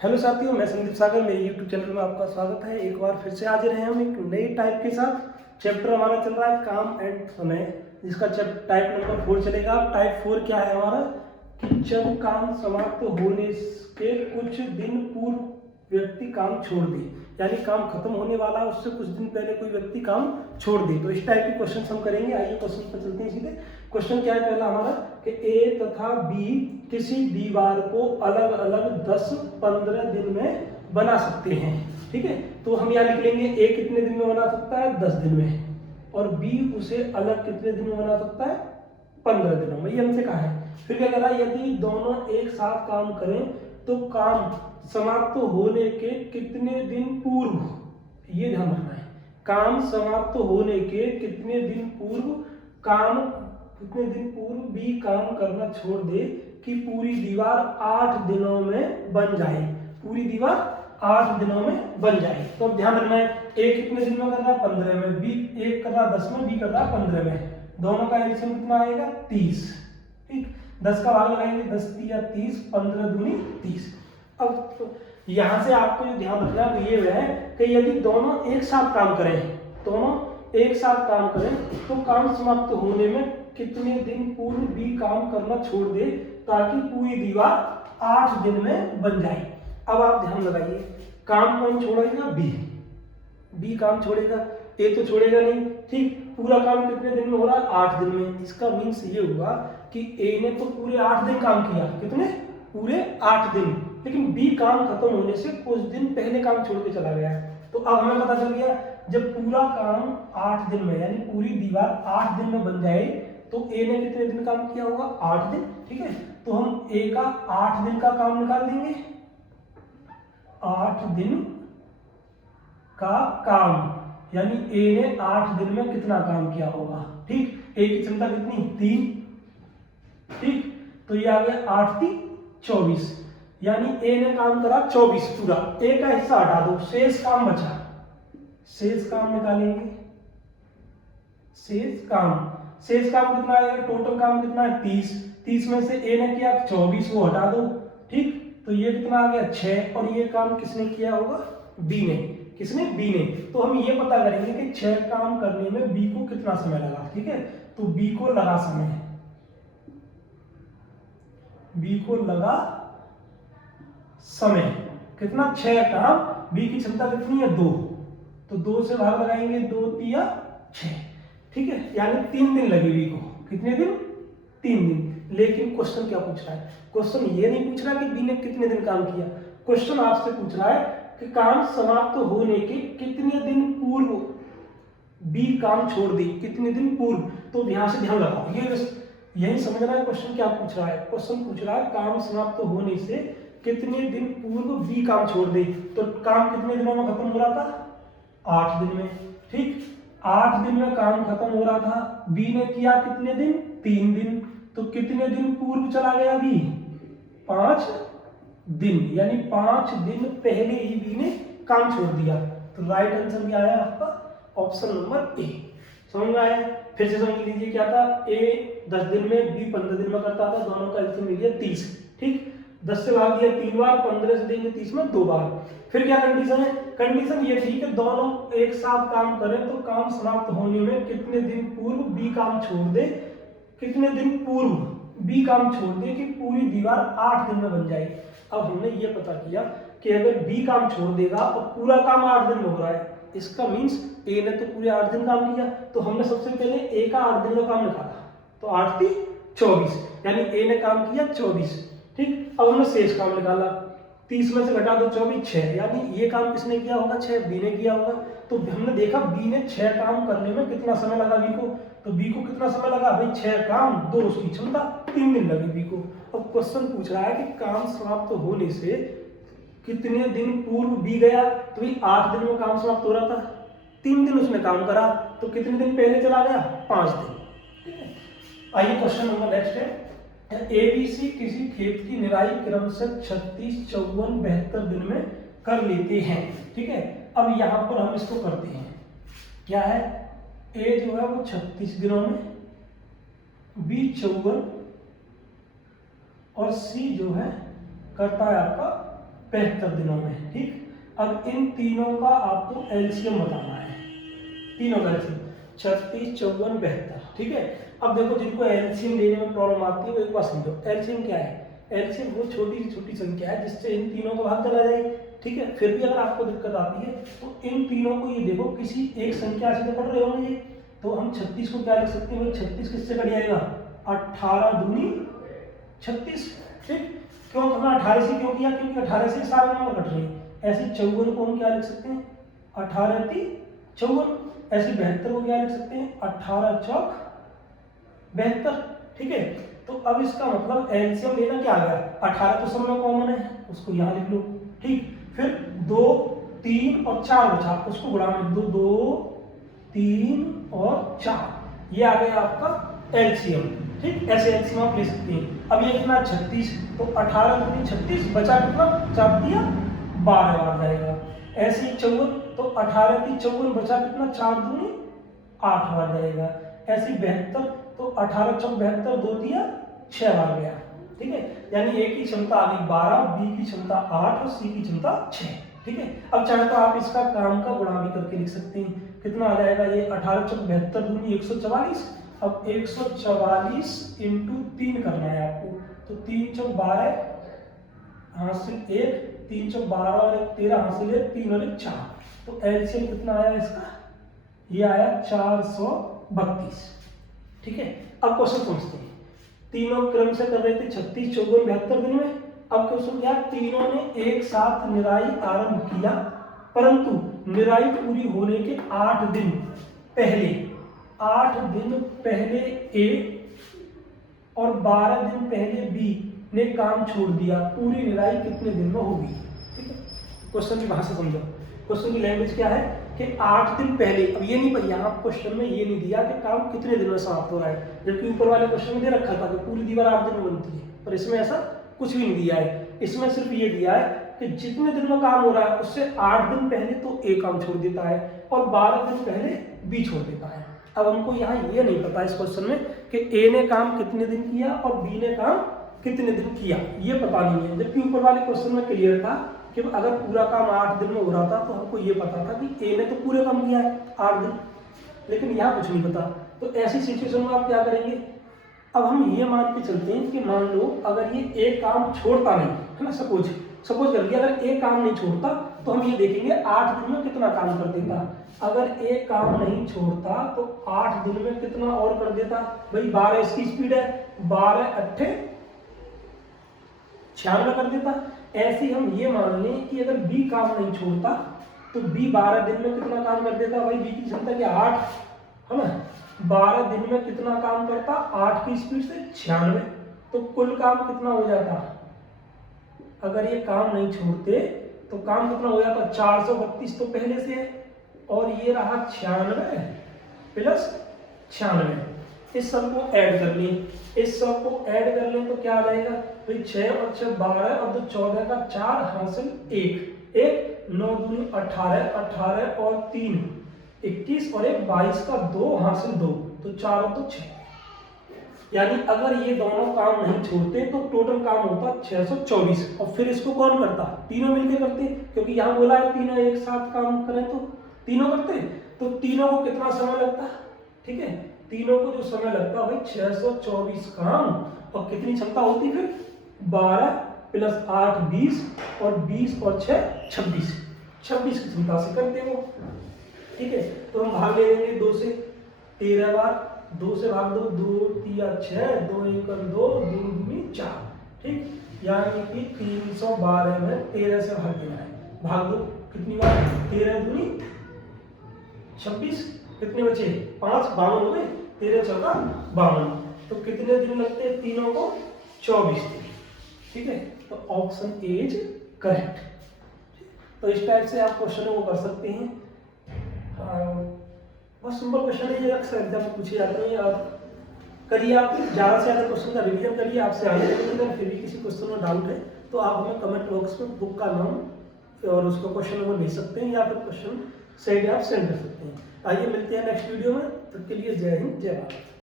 Hello साथियों, मैं संदीप सागर, मेरे यूट्यूब चैनल में आपका स्वागत है। एक बार फिर से हाजिर हैं हम एक नई टाइप के साथ। चैप्टर हमारा चल रहा है काम एंड समय, जिसका टाइप नंबर 4 चलेगा। टाइप 4 क्या है हमारा कि जब काम समाप्त होने के कुछ दिन पूर्व व्यक्ति काम छोड़ दे, यानी काम खत्म होने वाला है उससे कुछ दिन पहले कोई व्यक्ति काम छोड़ दे। तो इस टाइप के क्वेश्चन हम करेंगे। आइए क्वेश्चन पर चलते हैं सीधे। क्वेश्चन क्या है पहला हमारा कि ए तथा बी किसी दीवार को अलग अलग 10-15 दिन में बना सकते हैं। ठीक है, तो हम यहाँ लिख लेंगे ए कितने दिन में बना सकता है, 10 दिन में, और बी उसे अलग कितने दिन में बना सकता है, 15 दिनों में। ये हमसे कहा है। फिर क्या करा, यदि दोनों एक साथ काम करें तो काम समाप्त होने के कितने दिन पूर्व, ये ध्यान रखना है, काम समाप्त होने के कितने दिन पूर्व काम कितने दिन पूर्व भी काम करना छोड़ दे कि पूरी दीवार 8 दिनों में बन जाए। पूरी दीवार 8 दिनों में बन जाए। तो अब ध्यान रखना है, ए कितने दिन में कर रहा है, 15 में, बी एक कर रहा 10 में, बी कर रहा 15 में। दोनों का एलसीएम कितना आएगा, 30। ठीक, 10 का भाग लगाएंगे, 10 या 30, 15 दूनी 30। अब तो यहां से आपको जो ध्यान रखना है ये है कि यदि दोनों एक साथ काम करें, दोनों एक साथ काम करें तो काम समाप्त होने में कितने दिन पूर्व भी काम करना छोड़ दे ताकि पूरी दीवार 8 दिन में बन जाए। अब आप ध्यान लगाइए, काम कौन छोड़ेगा, बी काम छोड़ेगा, ए तो छोड़ेगा नहीं। ठीक, पूरा काम कितने दिन में हो रहा है, 8 दिन में। इसका मीन्स ये हुआ कि ए ने तो पूरे 8 दिन काम किया, कितने, पूरे 8 दिन, लेकिन बी काम खत्म होने से कुछ दिन पहले काम छोड़ के चला गया। तो अब हमें पता चल गया, जब पूरा काम 8 दिन में, यानी पूरी दीवार 8 दिन में बन जाए तो ए ने कितने दिन काम किया होगा, 8 दिन। ठीक है, तो हम ए का 8 दिन का काम निकाल देंगे। 8 दिन का काम, यानी ए ने 8 दिन में कितना काम किया होगा। ठीक, ए की क्षमता कितनी, 3। ठीक, तो ये आ गया 8 3 24, यानी ए ने काम करा 24 पूरा। ए का हिस्सा हटा दो, शेष काम बचा, शेष काम निकालेंगे। शेष काम कितना आएगा, टोटल काम कितना है 30। 30 में से ए ने किया 24, वो हटा दो। ठीक, तो ये कितना आ गया 6, और ये काम किसने किया होगा, बी ने। किसने, बी ने। तो हम ये पता करेंगे कि 6 काम करने में बी को कितना समय लगा। ठीक है, तो बी को लगा समय, बी को लगा समय कितना, 6 काम। बी की क्षमता कितनी है, 2, तो 2 से भाग लगाएंगे, 2 तिया 6। ठीक है, यानी 3 दिन लगे बी को। कितने दिन, 3 दिन। लेकिन क्वेश्चन क्या पूछ रहा है, क्वेश्चन ये नहीं पूछ रहा कि बी ने कितने दिन काम किया। क्वेश्चन आपसे पूछ रहा है कि काम समाप्त होने के कितने दिन पूर्व बी काम छोड़ दी, कितने दिन पूर्व। तो यहां से ध्यान लगाओ, ये यही समझना है क्वेश्चन क्या पूछ रहा है। क्वेश्चन पूछ रहा है काम समाप्त होने से कितने दिन पूर्व बी काम छोड़ दे। तो काम कितने दिनों में खत्म हो रहा था, 8 दिन में। ठीक, 8 दिन में काम खत्म हो रहा था, बी ने किया कितने दिन, 3 दिन। तो कितने दिन पूर्व चला गया बी, 5 दिन, यानी 5 दिन पहले ही बी ने काम छोड़ दिया। तो राइट आंसर क्या आया आपका, ऑप्शन नंबर ए। समझ में आया, फिर से समझ लीजिए क्या था, ए 10 दिन में, बी 15 दिन में करता था, दोनों का एलसीएम ले लिया 30। ठीक, 10 से भाग दिया 3 बार, 15 से देंगे 30 में 2 बार। फिर क्या कंडीशन है, कंडीशन ये थी कि दोनों एक साथ काम करें तो काम समाप्त होने में कितने दिन पूर्व बी काम छोड़ दे, कितने दिन पूर्व बी काम छोड़ दे कि पूरी दीवार 8 दिन में बन जाए। अब हमने ये पता किया कि अगर बी काम छोड़ देगा और पूरा काम 8 दिन में हो रहा है, इसका मीन्स ए ने तो पूरे 8 दिन काम किया। तो हमने सबसे पहले ए का 8 दिन का काम निकाला, तो 8 3 24, यानी ए ने काम किया 24। ठीक, अब हमने शेष काम निकाला, 30 में से घटा दो 24, 6, यानी ये काम किसने किया होगा, 6 बी ने किया होगा। तो हमने देखा बी ने 6 काम करने में कितना समय लगा बी को, तो बी को कितना समय लगा भाई, 6 काम 2 उसकी क्षमता, 3 दिन लगे बी को। अब क्वेश्चन पूछ रहा है कि काम समाप्त होने से कितने दिन पूर्व बी गया, तो भाई 8 दिन में काम समाप्त हो रहा था, 3 दिन उसने काम करा, तो कितने दिन पहले चला गया, 5 दिन। आइए क्वेश्चन नंबर नेक्स्ट है, एबीसी किसी खेत की निराई क्रम से 36 54 72 दिन में कर लेते हैं। ठीक है, अब यहां पर हम इसको करते हैं, क्या है, ए जो है वो 36 दिनों में, बी 54, और सी जो है करता है आपका 75 दिनों में। ठीक, अब इन तीनों का आपको एलसीएम बताना है, तीनों का एलसीएम 36, 54, 72। ठीक है, अब देखो जिनको एलसीएम लेने में प्रॉब्लम आती है वो एक बार समझो, एलसीएम क्या है? एलसीएम वो छोटी से छोटी संख्या है जिससे इन तीनों का भाग चला जाए। ठीक है, फिर भी अगर आपको दिक्कत आती है तो इन तीनों को ये देखो किसी एक संख्या से तो पढ़ रहे होंगे, तो हम 36 को क्या लिख सकते हैं? 36 किससे कट जाएगा? 18 दूनी 36। ठीक, क्यों हमने 18 से क्यों किया? क्योंकि 18 से सारे नंबर कट रहे हैं। ऐसे 54 को हम क्या लिख सकते हैं? 18 × 54। ऐसे 72 को क्या लिख सकते हैं? 18 × 4 = 72। ठीक है, तो अब इसका मतलब एलसीएम लेना क्या आ गया? 18 तो सब में कॉमन है, उसको यहाँ लिख लो। ठीक, फिर 2, 3 और 4 बचा, उसको गुणा में लिख दो, 2, 3 और 4, ये आ गया आपका एलसीएम। ठीक, ऐसे एलसीएम आप ले सकते हैं। अब ये कितना? 36, तो 18 दूनी 36, बचा कितना? 4 दिया 12 बार जाएगा। ऐसे ही 54, तो 18 × 54, बचा कितना? 4 दूनी 8 बार जाएगा। ऐसे 72, तो 18 × 4 = 72, 2 दिया 6 बार गया। ठीक है, यानी ए की क्षमता आ गई 12, बी की क्षमता 8 और सी की क्षमता 6। ठीक है, अब चाहे तो आप इसका काम का गुणा भी करके लिख सकते हैं। कितना आ जाएगा ये? 18 × 4 = 72 दूनी 144। अब 144 × 3 करना है आपको, तो 3 × 4 = 12, हासिल 1, 3 × 4 = 12 और 1 13, हासिल 1, 3 और 1 4। तो एलसीएम कितना आया इसका? ये आया 432। ठीक है, अब क्वेश्चन समझते हैं। तीनों क्रम से कर रहे थे 36, 54, 72 दिन में। अब क्वेश्चन क्या? तीनों ने एक साथ निराई आरंभ किया, परंतु निराई पूरी होने के 8 दिन पहले, 8 दिन पहले ए और 12 दिन पहले बी ने काम छोड़ दिया। पूरी निराई कितने दिन में होगी? ठीक है, क्वेश्चन की भाषा समझो। क्वेश्चन की लैंग्वेज क्या है कि 8 दिन पहले, अब ये नहीं, पर यहाँ क्वेश्चन में ये नहीं दिया कि काम कितने दिन में समाप्त हो रहा है, जबकि ऊपर वाले क्वेश्चन में दे रखा था कि पूरी दीवार 8 दिन में बनती है, पर इसमें ऐसा कुछ भी नहीं दिया है। इसमें सिर्फ ये दिया है कि जितने दिन में काम हो रहा है उससे 8 दिन पहले तो ए काम छोड़ देता है और 12 दिन पहले बी छोड़ देता है। अब हमको यहाँ ये नहीं पता इस क्वेश्चन में कि ए ने काम कितने दिन किया और बी ने काम कितने दिन किया, ये पता नहीं है। जबकि ऊपर वाले क्वेश्चन में क्लियर था कि अगर पूरा काम 8 दिन में हो रहा था तो हमको ये पता था कि ए ने तो पूरे काम किया है 8 दिन, लेकिन यहाँ कुछ नहीं पता। तो ऐसी सिचुएशन में आप क्या करेंगे? अब हम ये मान के चलते हैं कि मान लो अगर ये एक काम छोड़ता नहीं है ना, सपोज कर लिया, अगर एक काम नहीं छोड़ता तो हम ये देखेंगे 8 दिन में कितना काम कर देता। अगर एक काम नहीं छोड़ता तो 8 दिन में कितना और कर देता भाई? 12 इसकी स्पीड है, 12 × 8 = 96 कर देता। ऐसे ही हम ये मान लें कि अगर बी काम नहीं छोड़ता तो बी 12 दिन में कितना काम कर देता भाई? बी की क्षमता क्या? 8 है ना, 12 दिन में कितना काम करता? 8 की स्पीड से 96, तो कुल काम कितना हो जाता? अगर ये काम नहीं छोड़ते तो काम कितना हो जाता? 432 तो पहले से है, और ये रहा 96 प्लस 96। इस सब को ऐड कर लें, इस सब को ऐड कर लें तो क्या आ जाएगा भाई? 6 और 6 12 और 2 14 का 4, हासिल 1, 9 दूनी 18, 18 और 3 21 और 1 22 का 2, हासिल 2, तो 4 और 2 6। यानी अगर ये दोनों काम नहीं छोड़ते तो टोटल काम होता 624। और फिर इसको कौन करता? तीनों मिलकर करते, क्योंकि यहाँ बोला है तीनों एक साथ काम करें तो तीनों करते, तो तीनों को कितना समय लगता? ठीक है, तीनों को जो समय लगता भाई 624 काम, और कितनी क्षमता होती फिर? 12 प्लस 8 20 और 20 और 6 26, 26 की क्षमता से करते वो। ठीक है, तो हम भाग ले लेंगे 2 से 13 बार, 2 से भाग दो, 2 3 6, 2 1 2, 2 दूनी 4। ठीक, यानी कि 312 में 13 से भाग देना है। भाग दो कितनी बार? 13 दूनी 26, कितने बचे? 5, 52 हो गए, 13 चौका 52, तो कितने दिन लगते हैं तीनों को? 24 दिन। ठीक है, तो ऑप्शन ए इज करेक्ट। तो इस टाइप से आप क्वेश्चन को कर सकते हैं। बहुत सिंपल क्वेश्चन है ये, अक्सर एग्जाम में पूछे जाते हैं। आप करिए, आप ज़्यादा से ज़्यादा क्वेश्चन का रिवीजन करिए, आपसे आगे अगर फिर भी किसी क्वेश्चन में डाउट है तो आप हमें कमेंट बॉक्स में बुक का नाम और उसका क्वेश्चन नंबर भेज सकते हैं, या फिर क्वेश्चन सही आप सेंड कर सकते हैं। आइए मिलते हैं नेक्स्ट वीडियो में, तब के लिए जय हिंद, जय भारत।